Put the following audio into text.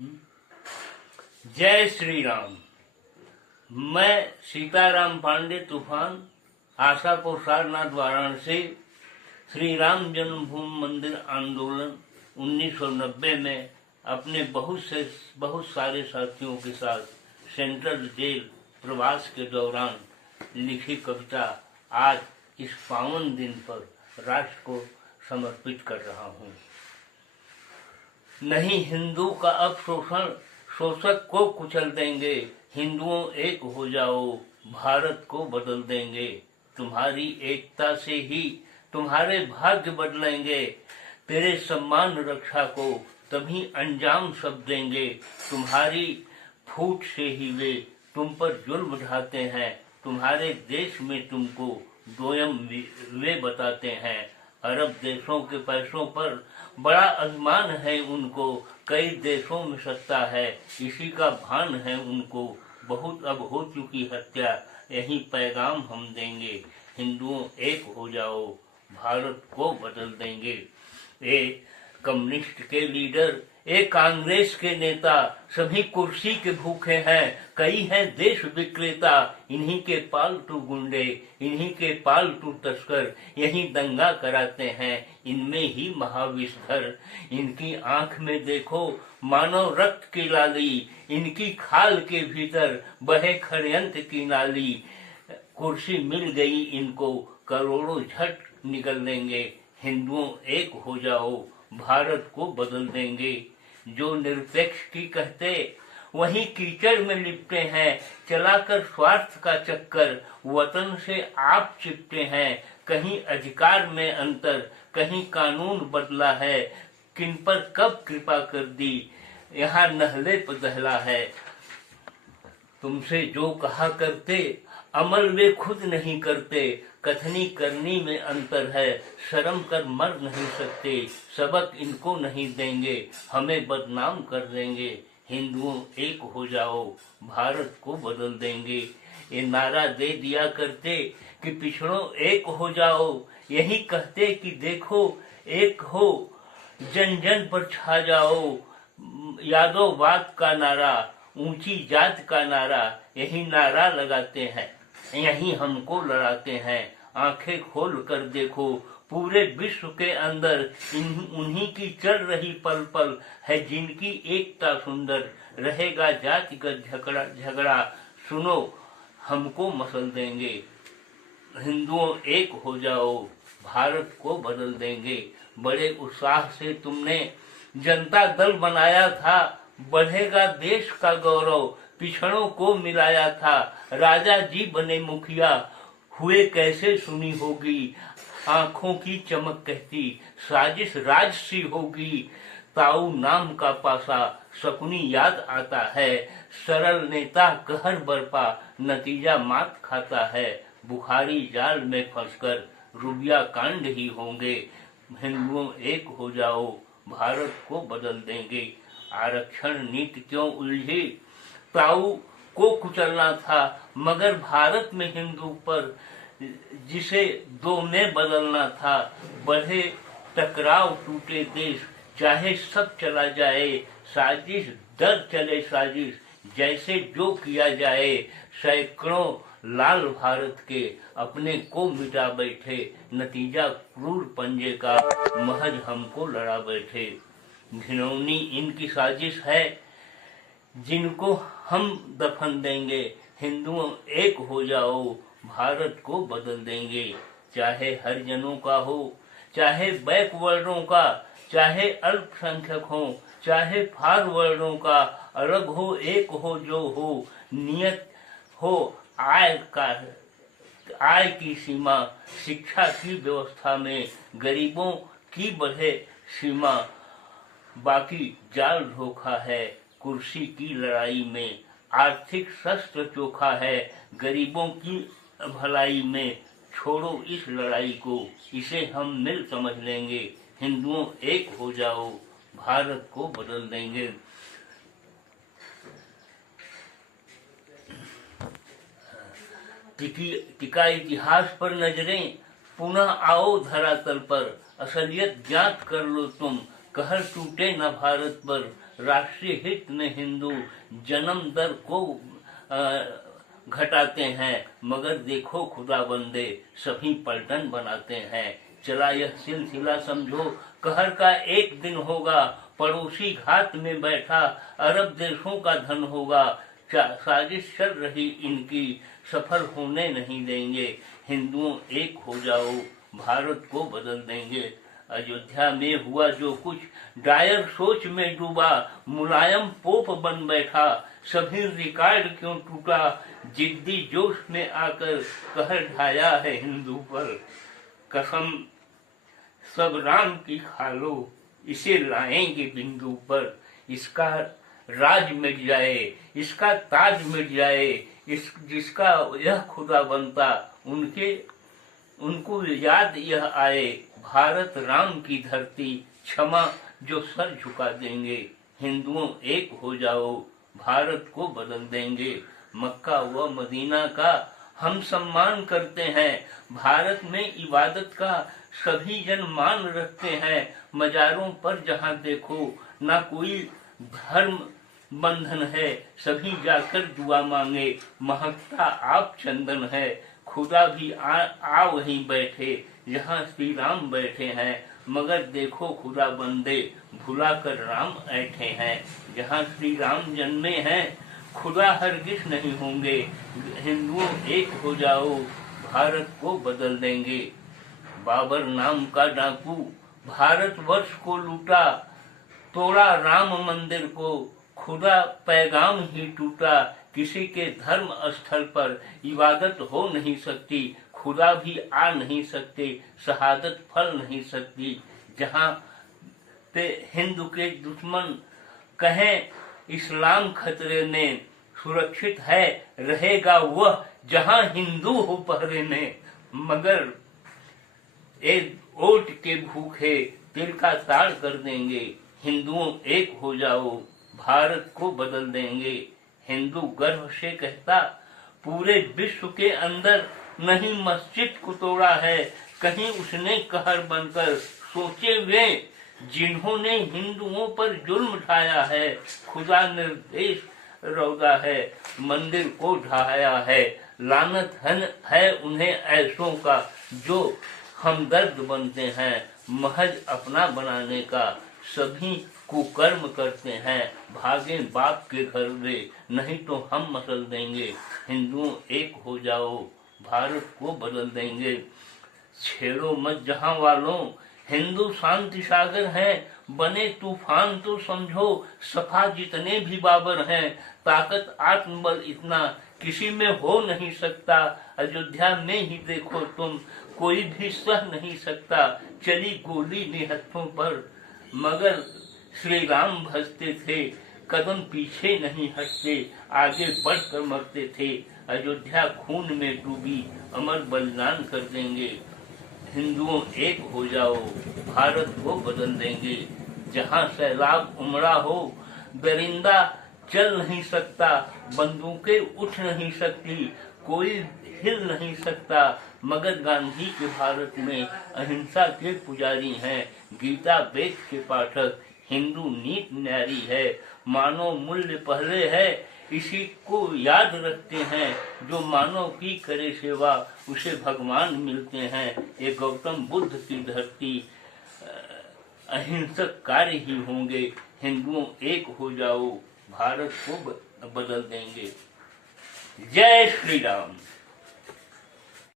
जय श्री राम। मैं सीताराम पांडे तूफान, आशापुर सारनाथ वाराणसी। श्री राम जन्मभूमि मंदिर आंदोलन 1990 में अपने बहुत सारे साथियों के साथ सेंट्रल जेल प्रवास के दौरान लिखी कविता आज इस पावन दिन पर राष्ट्र को समर्पित कर रहा हूँ। नहीं हिंदू का अब शोषण, शोषक को कुचल देंगे। हिंदुओं एक हो जाओ, भारत को बदल देंगे। तुम्हारी एकता से ही तुम्हारे भाग्य बदलेंगे। तेरे सम्मान रक्षा को तभी अंजाम सब देंगे। तुम्हारी फूट से ही वे तुम पर जुल्म ढाते हैं। तुम्हारे देश में तुमको दोयम वे बताते हैं। अरब देशों के पैसों पर बड़ा अभिमान है उनको। कई देशों में सत्ता है, इसी का भान है उनको। बहुत अब हो चुकी हत्या, यही पैगाम हम देंगे। हिंदुओं एक हो जाओ, भारत को बदल देंगे। ये कम्युनिस्ट के लीडर, ये कांग्रेस के नेता सभी कुर्सी के भूखे हैं। कई हैं देश विक्रेता, इन्हीं के पालतू गुंडे, इन्हीं के पालतू तस्कर यही दंगा कराते हैं। इनमें ही महाविस्तर। इनकी आंख में देखो मानव रक्त की लाली, इनकी खाल के भीतर बहे षड्यंत्र की नाली। कुर्सी मिल गई इनको, करोड़ों झट निकल लेंगे। हिंदुओं एक हो जाओ, भारत को बदल देंगे। जो निरपेक्ष की कहते वही कीचड़ में लिपटे हैं। चलाकर स्वार्थ का चक्कर वतन से आप चिपटे हैं। कहीं अधिकार में अंतर, कहीं कानून बदला है। किन पर कब कृपा कर दी, यहाँ नहले पर दहला है। तुमसे जो कहा करते अमल वे खुद नहीं करते। कथनी करनी में अंतर है, शर्म कर मर नहीं सकते। सबक इनको नहीं देंगे, हमें बदनाम कर देंगे। हिंदुओं एक हो जाओ, भारत को बदल देंगे। ये नारा दे दिया करते कि पिछड़ों एक हो जाओ। यही कहते कि देखो एक हो, जन जन पर छा जाओ। यादववाद का नारा, ऊंची जात का नारा, यही नारा लगाते हैं, यही हमको लड़ाते हैं। आंखें खोल कर देखो, पूरे विश्व के अंदर उन्हीं की चल रही पल पल है। जिनकी एकता सुंदर, रहेगा जातिगत झगड़ा सुनो हमको मसल देंगे। हिंदुओं एक हो जाओ, भारत को बदल देंगे। बड़े उत्साह से तुमने जनता दल बनाया था, बढ़ेगा देश का गौरव। पिछड़ों को मिलाया था, राजा जी बने मुखिया। हुए कैसे सुनी होगी, आंखों की चमक कहती साजिश राजसी होगी। ताऊ नाम का पासा शकुनी याद आता है। सरल नेता कहर बरपा, नतीजा मात खाता है। बुखारी जाल में फंसकर रुबिया कांड ही होंगे। हिंदुओं एक हो जाओ, भारत को बदल देंगे। आरक्षण नीति क्यों उलझी, ताऊ को कुचलना था। मगर भारत में हिंदू पर जिसे दो में बदलना था। बढ़े टकराव टूटे देश, चाहे सब चला जाए। साजिश दर चले साजिश, जैसे जो किया जाए। सैकड़ों लाल भारत के अपने को मिटा बैठे। नतीजा क्रूर पंजे का, महज हमको लड़ा बैठे। घिनौनी इनकी साजिश है, जिनको हम दफन देंगे। हिंदुओं एक हो जाओ, भारत को बदल देंगे। चाहे हरिजनों का हो, चाहे बैकवर्डों का, चाहे अल्पसंख्यक हो, चाहे फॉरवर्डों का। अलग हो एक हो जो हो, नियत हो आय की सीमा। शिक्षा की व्यवस्था में गरीबों की बढ़े सीमा। बाकी जाल धोखा है कुर्सी की लड़ाई में। आर्थिक शस्त्र चोखा है गरीबों की भलाई में। छोड़ो इस लड़ाई को, इसे हम मिल समझ लेंगे। हिंदुओं एक हो जाओ, भारत को बदल देंगे। टिका इतिहास पर नजरें, पुनः आओ धरातल पर। असलियत ज्ञात कर लो तुम, कहर टूटे न भारत पर, राष्ट्रीय हित में हिंदू जन्म दर को घटाते हैं, मगर देखो खुदा बंदे सभी पलटन बनाते हैं। चला यह सिलसिला समझो, कहर का एक दिन होगा, पड़ोसी घात में बैठा अरब देशों का धन होगा। साजिश चल रही इनकी, सफल होने नहीं देंगे, हिंदुओं एक हो जाओ, भारत को बदल देंगे। अयोध्या में हुआ जो कुछ, डायर सोच में डूबा, मुलायम पोप बन बैठा, सभी रिकॉर्ड क्यों टूटा, जिद्दी जोश में आकर कहर ढाया है हिंदू पर। कसम सब राम की खा लो, इसे लाएंगे बिंदु पर, इसका राज मिट जाए, इसका ताज मिट जाए, जिसका यह खुदा बनता, उनको याद यह आए, भारत राम की धरती, क्षमा जो सर झुका देंगे, हिंदुओं एक हो जाओ, भारत को बदल देंगे। मक्का व मदीना का हम सम्मान करते हैं, भारत में इबादत का सभी जन मान रखते हैं। मजारों पर जहाँ देखो ना कोई धर्म बंधन है, सभी जाकर दुआ मांगे, महकता आप चंदन है। खुदा भी आ वहीं बैठे जहाँ श्री राम बैठे हैं, मगर देखो खुदा बंदे भुला कर राम ऐठे हैं। जहाँ श्री राम जन्मे हैं, खुदा हरगिज नहीं होंगे, हिंदुओं एक हो जाओ, भारत को बदल देंगे। बाबर नाम का डाकू भारत वर्ष को लूटा, तोड़ा राम मंदिर को, खुदा पैगाम ही टूटा। किसी के धर्म स्थल पर इबादत हो नहीं सकती, खुदा भी आ नहीं सकते, शहादत फल नहीं सकती। जहाँ पे हिंदू के दुश्मन कहें इस्लाम खतरे में, सुरक्षित है रहेगा वह जहाँ हिंदू हो पहरे में। मगर एक ओट के भूखे दिल का ताड़ कर देंगे, हिंदुओं एक हो जाओ, भारत को बदल देंगे। हिंदू गर्व से कहता, पूरे विश्व के अंदर नहीं मस्जिद को तोड़ा है, कहीं उसने कहर बनकर सोचे वे जिन्होंने हिंदुओं पर जुल्म ढाया है। खुदा निर्देश रौदा है, मंदिर को ढाया है, लानत है उन्हें ऐसों का जो हमदर्द बनते हैं। महज अपना बनाने का सभी कुकर्म करते हैं, भागे बाप के घर वे, नहीं तो हम मसल देंगे। हिंदुओं एक हो जाओ, भारत को बदल देंगे। छेड़ो मत जहां वालों, हिंदू शांति सागर हैं, बने तूफान तो समझो, सफा जितने भी बाबर हैं, ताकत आत्मबल इतना किसी में हो नहीं सकता। अयोध्या में ही देखो तुम, कोई भी सह नहीं सकता, चली गोली निहत्थों पर, मगर श्री राम भजते थे, कदम पीछे नहीं हटते, आगे बढ़कर मरते थे। अयोध्या खून में डूबी, अमर बलिदान कर देंगे। हिंदुओं एक हो जाओ, भारत को बदल देंगे। जहाँ सैलाब उमड़ा हो, दरिंदा चल नहीं सकता, बंदूकें उठ नहीं सकती, कोई हिल नहीं सकता, मगर गांधी के भारत में अहिंसा के पुजारी हैं। गीता वेद के पाठक, हिंदू नीत न्यारी है, मानव मूल्य पहले है, इसी को याद रखते हैं। जो मानव की करे सेवा, उसे भगवान मिलते हैं। ये गौतम बुद्ध की धरती, अहिंसक कार्य ही होंगे। हिंदुओं एक हो जाओ, भारत को बदल देंगे। जय श्री राम।